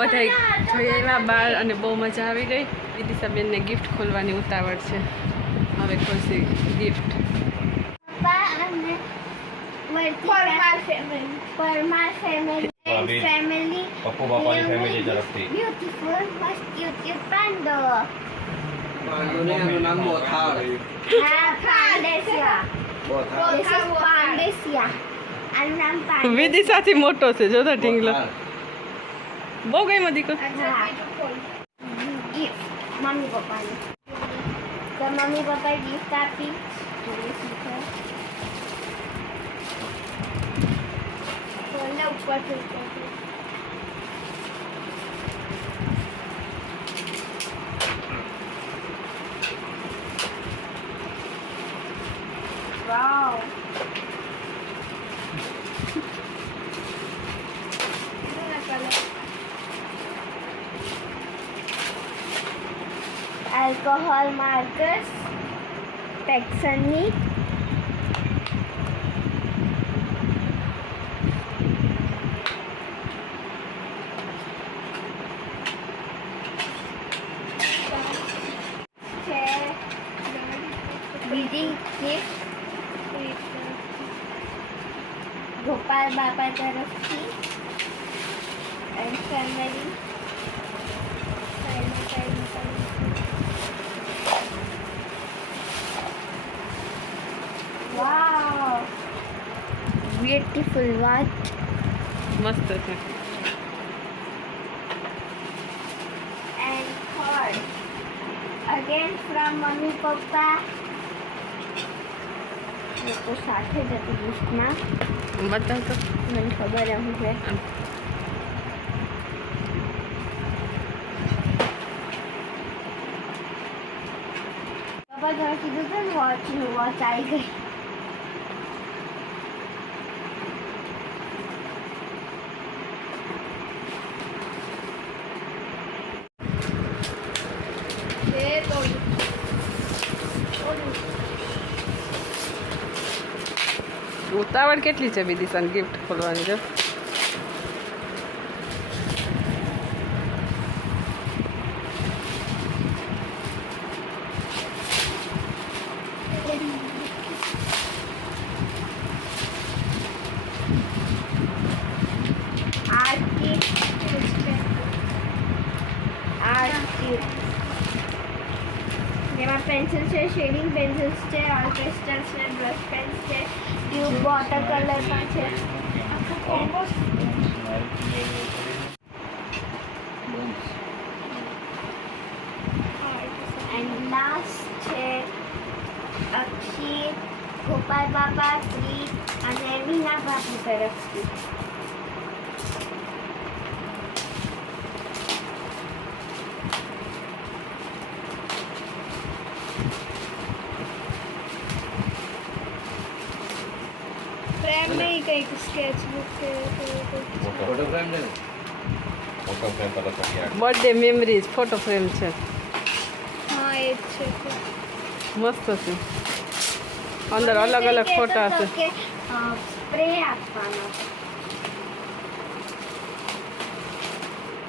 બધા જોઈ આવ્યા બાર અને બહુ મજા આવી ગઈ. વિદિશાબેનને ગિફ્ટ ખોલવાની ઉતાવળ છે. હવે ખોલશે gift Parmar family family Pappu બાપાની ફેમિલી તરફથી. બ્યુટીફુલ મસ્ત ક્યુટ પાંડો એનું નામ બોથાળ. હા પાંડેસિયા. બોથાળ. પાંડેસિયા. આનું નામ પાંડે વિદિશાથી મોટો છે જો તો ઢીંગલો બહુ ગઈ કો મમ્મી પપ્પા મમ્મી પપ્પાને. મમ્મી પપ્પાએ ગિફ્ટ આપી. ઉપરથી alcohol markers, Texani, બીજી gift ગોપાલ બાપા તરફથી એન્ડ ફેમિલી Beautiful watch. મસ્ત છે and card. Again from મમ્મી પપ્પા એ તો સાથે જ હતી લિસ્ટમાં બતાવ તો મને ખબર એમ છે પપ્પા તમે કીધું હતું ને વોચનું વોચ આવી ગઈ ઉતાવળ કેટલી છે વિદિશાને ગિફ્ટ ખોલવાની જો Thank કીટ જેમાં પેન્સિલ છે શેડિંગ પેન્સિલ્સ છે ઓર્કેસ્ટર છે બ્રશ પેન્સ છે ટ્યુબ વોટર કલર પણ છે એન્ડ લાસ્ટ છે અક્ષિત ગોપાલ બાપા શ્રી અને વિના બાપુ તરફથી કંઈક સ્કેચ બુક છે ફોટો ફ્રેમ છે ફોટો ફ્રેમ તરફ બર્થડે મેમરીઝ ફોટો ફ્રેમ છે. હા એ જ છે. મસ્ત છે. અંદર અલગ અલગ ફોટા છે કે સ્પ્રે આપવાનો.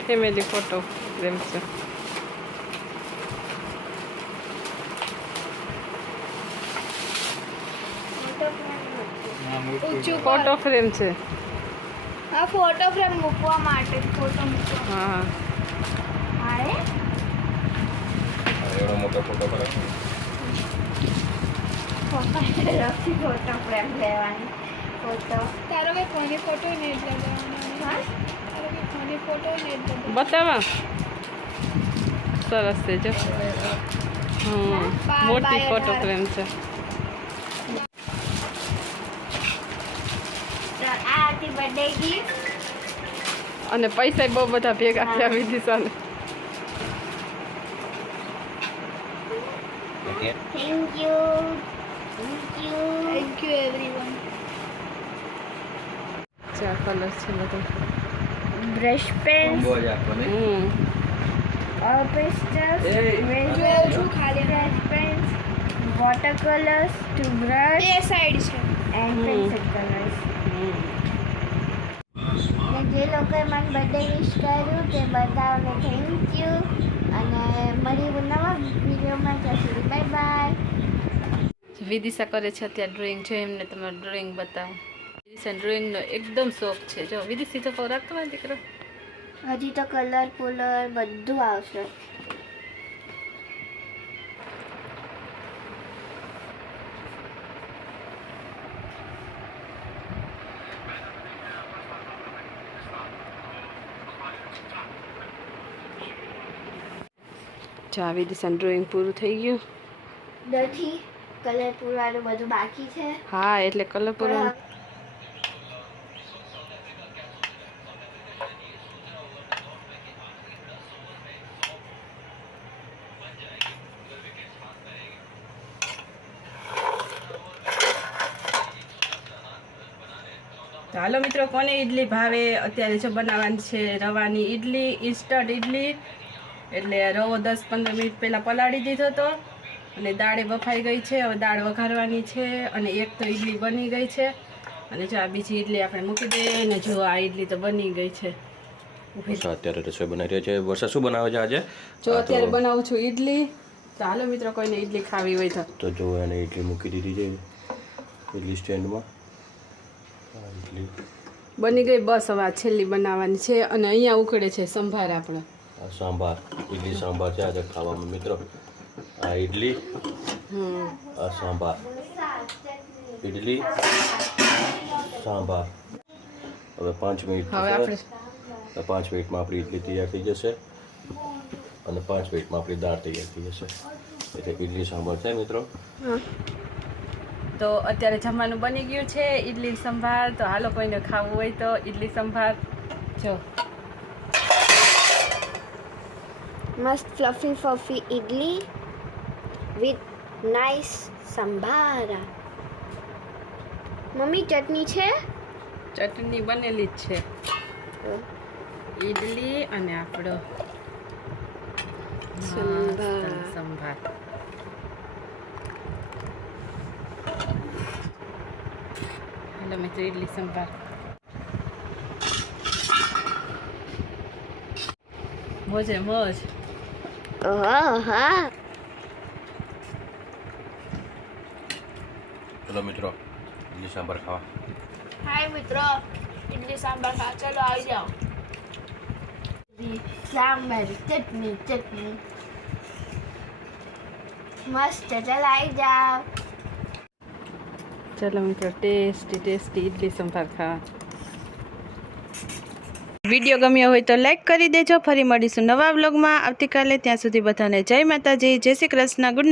ફેમિલી ફોટો ફ્રેમ છે. ઊંચું ફોટો ફ્રેમ છે. હા ફોટો ફ્રેમ મૂકવા માટે ફોટો મૂકવા. હા. હારે એવડો મોટો ફોટો કરે ફોટો ફ્રેમ લેવાની. ફોટો તારો કે કોની ફોટો ને એટલે લેવાનો. હા? તારો કે કોની ફોટો ને એટલે બતાવા. સરસ છે જો. હમ મોટી ફોટો ફ્રેમ છે તો આ હતી બર્થડે ગિફ્ટ અને પૈસા બહુ બધા ભેગા થયા વિદિશાને. Thank you thank you thank you everyone ચાર કલર છે બધા. બ્રશ આપવાનો હમ. વોટર કલર્સ ટુ બ્રશ એ સાઈડ છે. એન્ડ. પેન્સિલ કલર્સ હમ. જે લોકોએ મને બર્થડે વિશ કર્યું તે બધાને થેન્ક યુ અને મળીએ નવા વિડીયોમાં ત્યાં સુધી બાય બાય વિદિશા કરે છે અત્યારે ડ્રોઈંગ છે એમને તમારે ડ્રોઈંગ બતાવો. વિદિશા ડ્રોઈંગનો એકદમ શોખ છે. જો વિદિશી તો રાખતો દીકરો હજી તો કલર પુલર બધું આવશે. જો આ વિદિશાનું ડ્રોઈંગ પૂરું થઈ ગયું. નથી કલર પૂરવાનું બધું બાકી છે. હા એટલે કલર પૂરવાનું. હાલો મિત્રો કોને ઈડલી ભાવે? અત્યારે જો બનાવવાની છે રવાની ઈડલી ઇન્સ્ટન્ટ ઈડલી. એટલે રવો દસ પંદર મિનિટ પહેલાં પલાળી દીધો હતો અને દાળે બફાઈ ગઈ છે. હવે દાળ વઘારવાની છે અને એક તો ઈડલી બની ગઈ છે. અને જો આ બીજી ઈડલી આપણે મૂકી દઈએ અને જો આ ઈડલી તો બની ગઈ છે. અત્યારે રસોઈ બનાવી રહ્યા છે. વર્ષા શું બનાવે છે આજે? જો અત્યારે બનાવું છું ઈડલી. તો હાલો મિત્રો કોઈને ઈડલી ખાવી હોય તો. તો જો એને ઇડલી મૂકી દીધી છે ઇડલી સ્ટેન્ડમાં. આ ઇડલી બની ગઈ બસ હવે આ છેલ્લી બનાવવાની છે અને અહીંયા ઉકળે છે સંભાર આપણો. સાંભાર ઇડલી સાંભાર છે આજે ખાવામાં. મિત્રો આ ઇડલી આ સાંભાર. ઇડલી સાંભાર. હવે પાંચ મિનિટ હવે પાંચ મિનિટમાં આપણી ઇડલી તૈયાર થઈ જશે. અને પાંચ મિનિટમાં આપણી દાળ તૈયાર થઈ જશે. એટલે ઇડલી સાંભાર છે મિત્રો. તો અત્યારે જમવાનું બની ગયું છે. ઇડલી સંભાર. તો હાલો કોઈને ખાવું હોય તો ઈડલી સંભાર. જો. મસ્ત ફ્લફી ફફી ઇડલી વિથ નાઇસ સંભારા મમ્મી ચટણી છે? ચટણી બનેલી જ છે. ઈડલી અને આપણો સંભાર. હેલો મિત્ર ઈડલી સંભાર. મોજે મોજ. ઓહો હા ચલો મિત્રો ઇડલી સાંભાર ખાવા હાય મિત્રો ઇડલી સાંભાર ખા ચલો આવી જાઓ સાંભાર ચટણી ચટણી મસ્ત ચાલ આવી જાઓ ચલો મિત્રો ટેસ્ટી ટેસ્ટી ઇડલી સંભાર ખાવા વીડિયો ગમ્યો હોય તો લાઈક કરી દેજો. ફરી મળીશું નવા બ્લોગમાં આવતીકાલે ત્યાં સુધી બધાને જય માતાજી, જય શ્રી કૃષ્ણ. ગુડ